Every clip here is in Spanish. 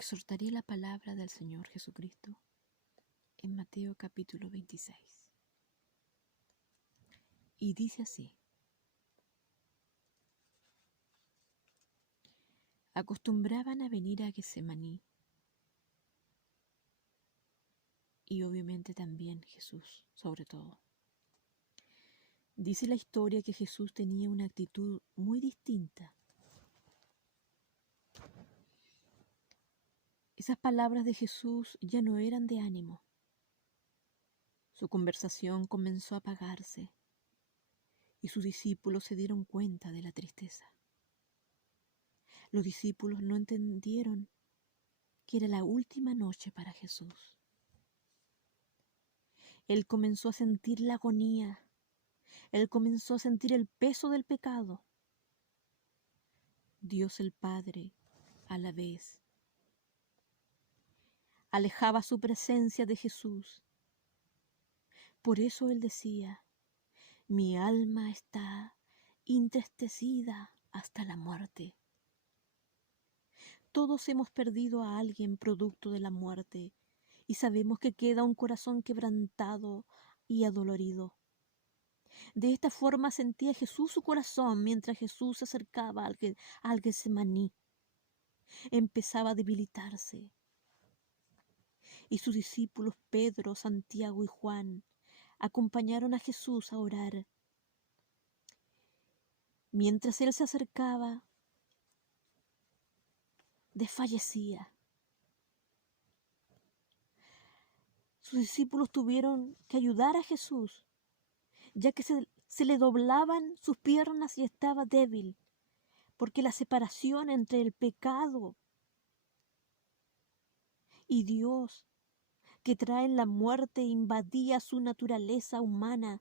Exhortaré la palabra del Señor Jesucristo en Mateo capítulo 26. Y dice así: acostumbraban a venir a Getsemaní, y obviamente también Jesús, sobre todo. Dice la historia que Jesús tenía una actitud muy distinta. Esas palabras de Jesús ya no eran de ánimo. Su conversación comenzó a apagarse y sus discípulos se dieron cuenta de la tristeza. Los discípulos no entendieron que era la última noche para Jesús. Él comenzó a sentir la agonía. Él comenzó a sentir el peso del pecado. Dios el Padre, a la vez, alejaba su presencia de Jesús. Por eso él decía: mi alma está entristecida hasta la muerte. Todos hemos perdido a alguien producto de la muerte y sabemos que queda un corazón quebrantado y adolorido. De esta forma sentía Jesús su corazón mientras Jesús se acercaba al Getsemaní. Empezaba a debilitarse. Y sus discípulos Pedro, Santiago y Juan acompañaron a Jesús a orar. Mientras él se acercaba, desfallecía. Sus discípulos tuvieron que ayudar a Jesús, ya que se le doblaban sus piernas y estaba débil, porque la separación entre el pecado y Dios que trae la muerte invadía su naturaleza humana.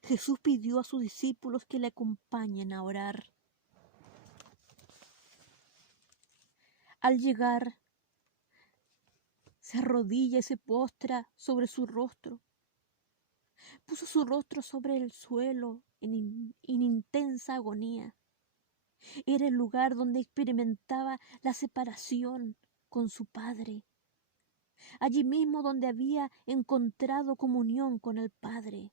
Jesús pidió a sus discípulos que le acompañen a orar. Al llegar, se arrodilla y se postra sobre su rostro. Puso su rostro sobre el suelo en intensa agonía. Era el lugar donde experimentaba la separación con su Padre. Allí mismo donde había encontrado comunión con el Padre.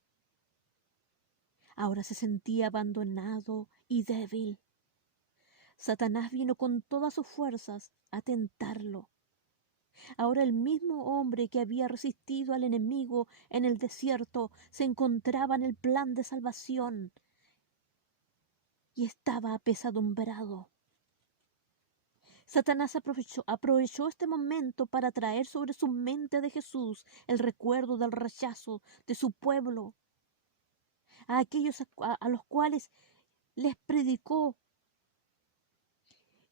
Ahora se sentía abandonado y débil. Satanás vino con todas sus fuerzas a tentarlo. Ahora el mismo hombre que había resistido al enemigo en el desierto se encontraba en el plan de salvación y estaba apesadumbrado. Satanás aprovechó este momento para traer sobre su mente de Jesús el recuerdo del rechazo de su pueblo, a aquellos a los cuales les predicó,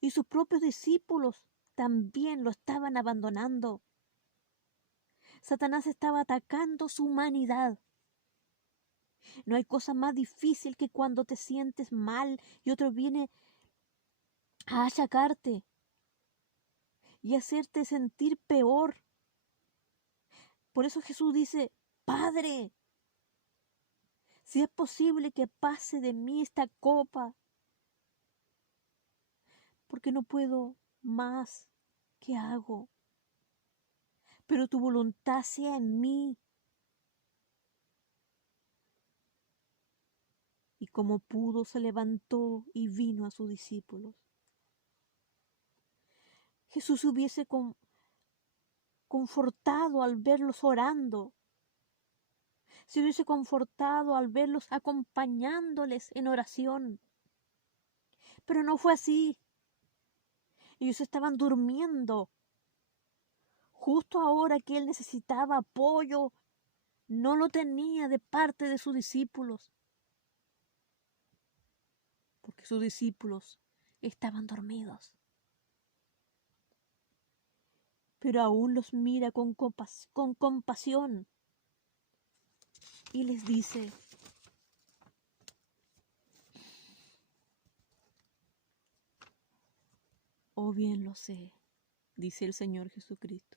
y sus propios discípulos también lo estaban abandonando. Satanás estaba atacando su humanidad. No hay cosa más difícil que cuando te sientes mal y otro viene a achacarte y hacerte sentir peor. Por eso Jesús dice: Padre, si es posible que pase de mí esta copa, porque no puedo más, ¿qué hago? Pero tu voluntad sea en mí. Y como pudo, se levantó y vino a sus discípulos. Jesús se hubiese confortado al verlos orando. Se hubiese confortado al verlos acompañándoles en oración. Pero no fue así. Ellos estaban durmiendo. Justo ahora que él necesitaba apoyo, no lo tenía de parte de sus discípulos. Porque sus discípulos estaban dormidos. Pero aún los mira con compasión y les dice: oh, bien lo sé, dice el Señor Jesucristo.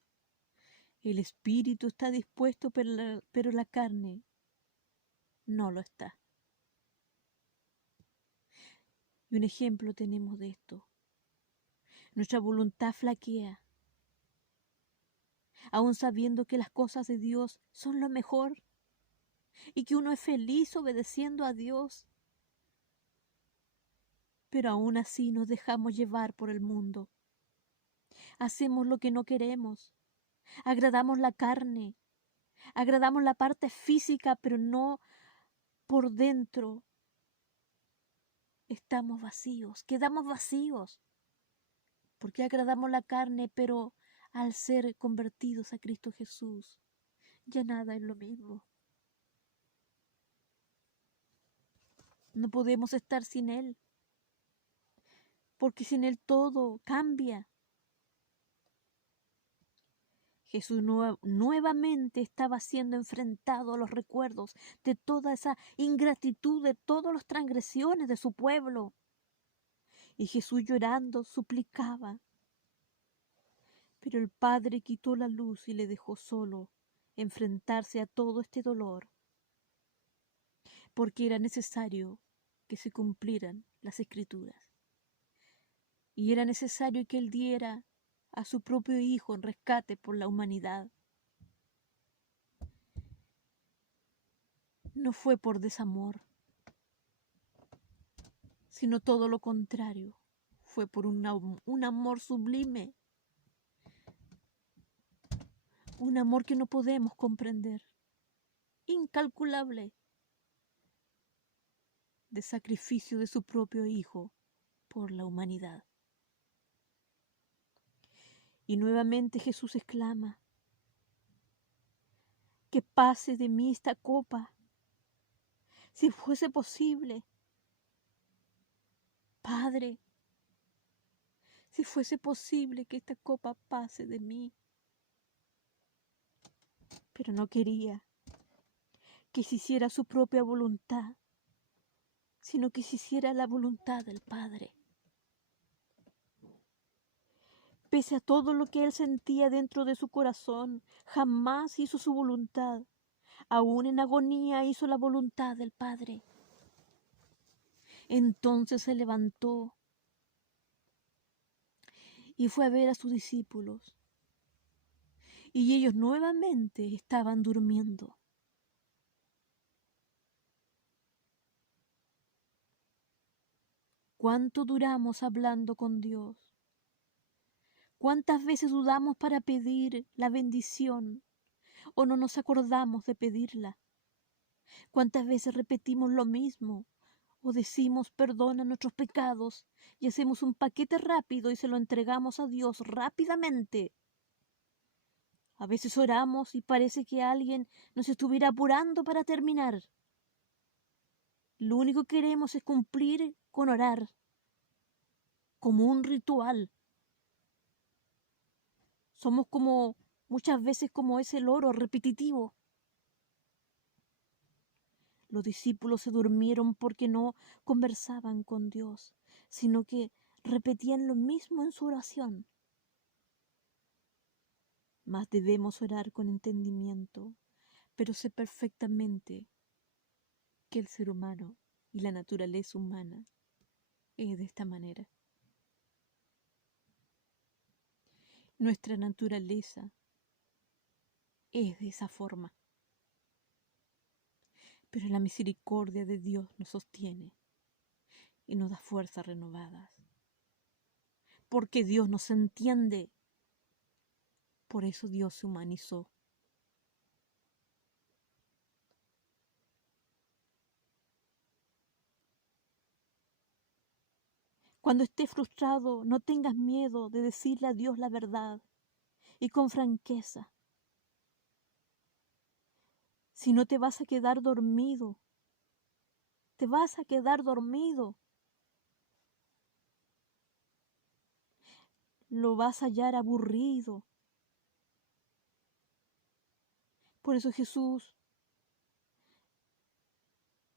El espíritu está dispuesto, pero la carne no lo está. Y un ejemplo tenemos de esto. Nuestra voluntad flaquea, aun sabiendo que las cosas de Dios son lo mejor y que uno es feliz obedeciendo a Dios. Pero aún así nos dejamos llevar por el mundo. Hacemos lo que no queremos. Agradamos la carne. Agradamos la parte física, pero no por dentro. Estamos vacíos, quedamos vacíos. Porque agradamos la carne, pero al ser convertidos a Cristo Jesús, ya nada es lo mismo. No podemos estar sin Él, porque sin Él todo cambia. Jesús nuevamente estaba siendo enfrentado a los recuerdos de toda esa ingratitud, de todas las transgresiones de su pueblo. Y Jesús llorando suplicaba. Pero el Padre quitó la luz y le dejó solo enfrentarse a todo este dolor, porque era necesario que se cumplieran las Escrituras. Y era necesario que Él diera a su propio Hijo en rescate por la humanidad. No fue por desamor, sino todo lo contrario. Fue por un amor sublime, un amor que no podemos comprender, incalculable, de sacrificio de su propio Hijo por la humanidad. Y nuevamente Jesús exclama, que pase de mí esta copa, si fuese posible. Padre, si fuese posible que esta copa pase de mí. Pero no quería que se hiciera su propia voluntad, sino que se hiciera la voluntad del Padre. Pese a todo lo que él sentía dentro de su corazón, jamás hizo su voluntad. Aún en agonía hizo la voluntad del Padre. Entonces se levantó y fue a ver a sus discípulos. Y ellos nuevamente estaban durmiendo. ¿Cuánto duramos hablando con Dios? ¿Cuántas veces dudamos para pedir la bendición o no nos acordamos de pedirla? ¿Cuántas veces repetimos lo mismo o decimos perdona nuestros pecados y hacemos un paquete rápido y se lo entregamos a Dios rápidamente? A veces oramos y parece que alguien nos estuviera apurando para terminar. Lo único que queremos es cumplir con orar, como un ritual. Somos como muchas veces como ese loro repetitivo. Los discípulos se durmieron porque no conversaban con Dios, sino que repetían lo mismo en su oración. Mas debemos orar con entendimiento, pero sé perfectamente que el ser humano y la naturaleza humana es de esta manera. Nuestra naturaleza es de esa forma. Pero la misericordia de Dios nos sostiene y nos da fuerzas renovadas. Porque Dios nos entiende. Por eso Dios se humanizó. Cuando estés frustrado, no tengas miedo de decirle a Dios la verdad y con franqueza. Si no te vas a quedar dormido, te vas a quedar dormido. Lo vas a hallar aburrido. Por eso Jesús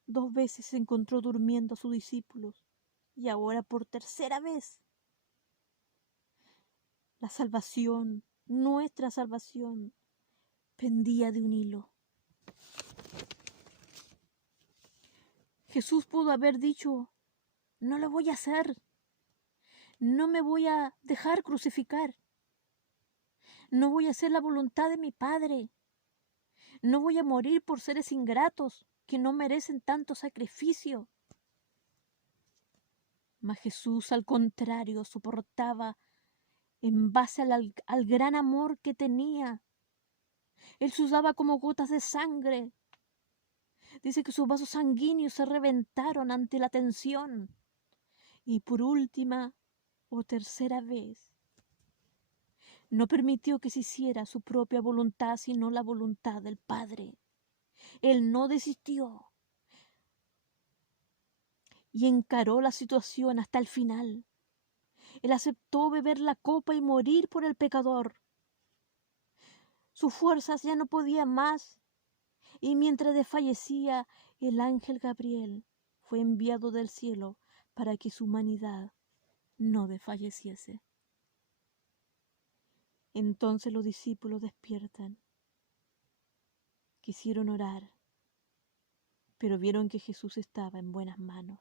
2 veces se encontró durmiendo a sus discípulos y ahora por tercera vez. La salvación, nuestra salvación, pendía de un hilo. Jesús pudo haber dicho, no lo voy a hacer, no me voy a dejar crucificar. No voy a hacer la voluntad de mi Padre. No voy a morir por seres ingratos que no merecen tanto sacrificio. Mas Jesús, al contrario, soportaba en base al gran amor que tenía. Él sudaba como gotas de sangre. Dice que sus vasos sanguíneos se reventaron ante la tensión. Y por última o tercera vez, no permitió que se hiciera su propia voluntad, sino la voluntad del Padre. Él no desistió y encaró la situación hasta el final. Él aceptó beber la copa y morir por el pecador. Sus fuerzas ya no podían más, y mientras desfallecía, el ángel Gabriel fue enviado del cielo para que su humanidad no desfalleciese. Entonces los discípulos despiertan. Quisieron orar, pero vieron que Jesús estaba en buenas manos,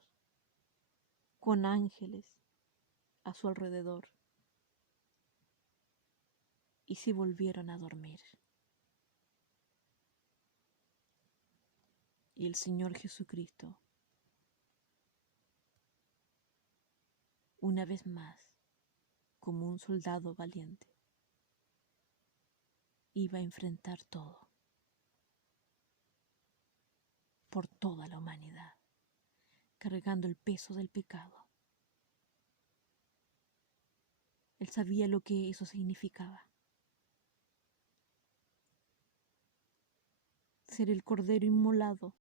con ángeles a su alrededor, y se volvieron a dormir. Y el Señor Jesucristo, una vez más, como un soldado valiente, iba a enfrentar todo por toda la humanidad, cargando el peso del pecado. Él sabía lo que eso significaba. Ser el cordero inmolado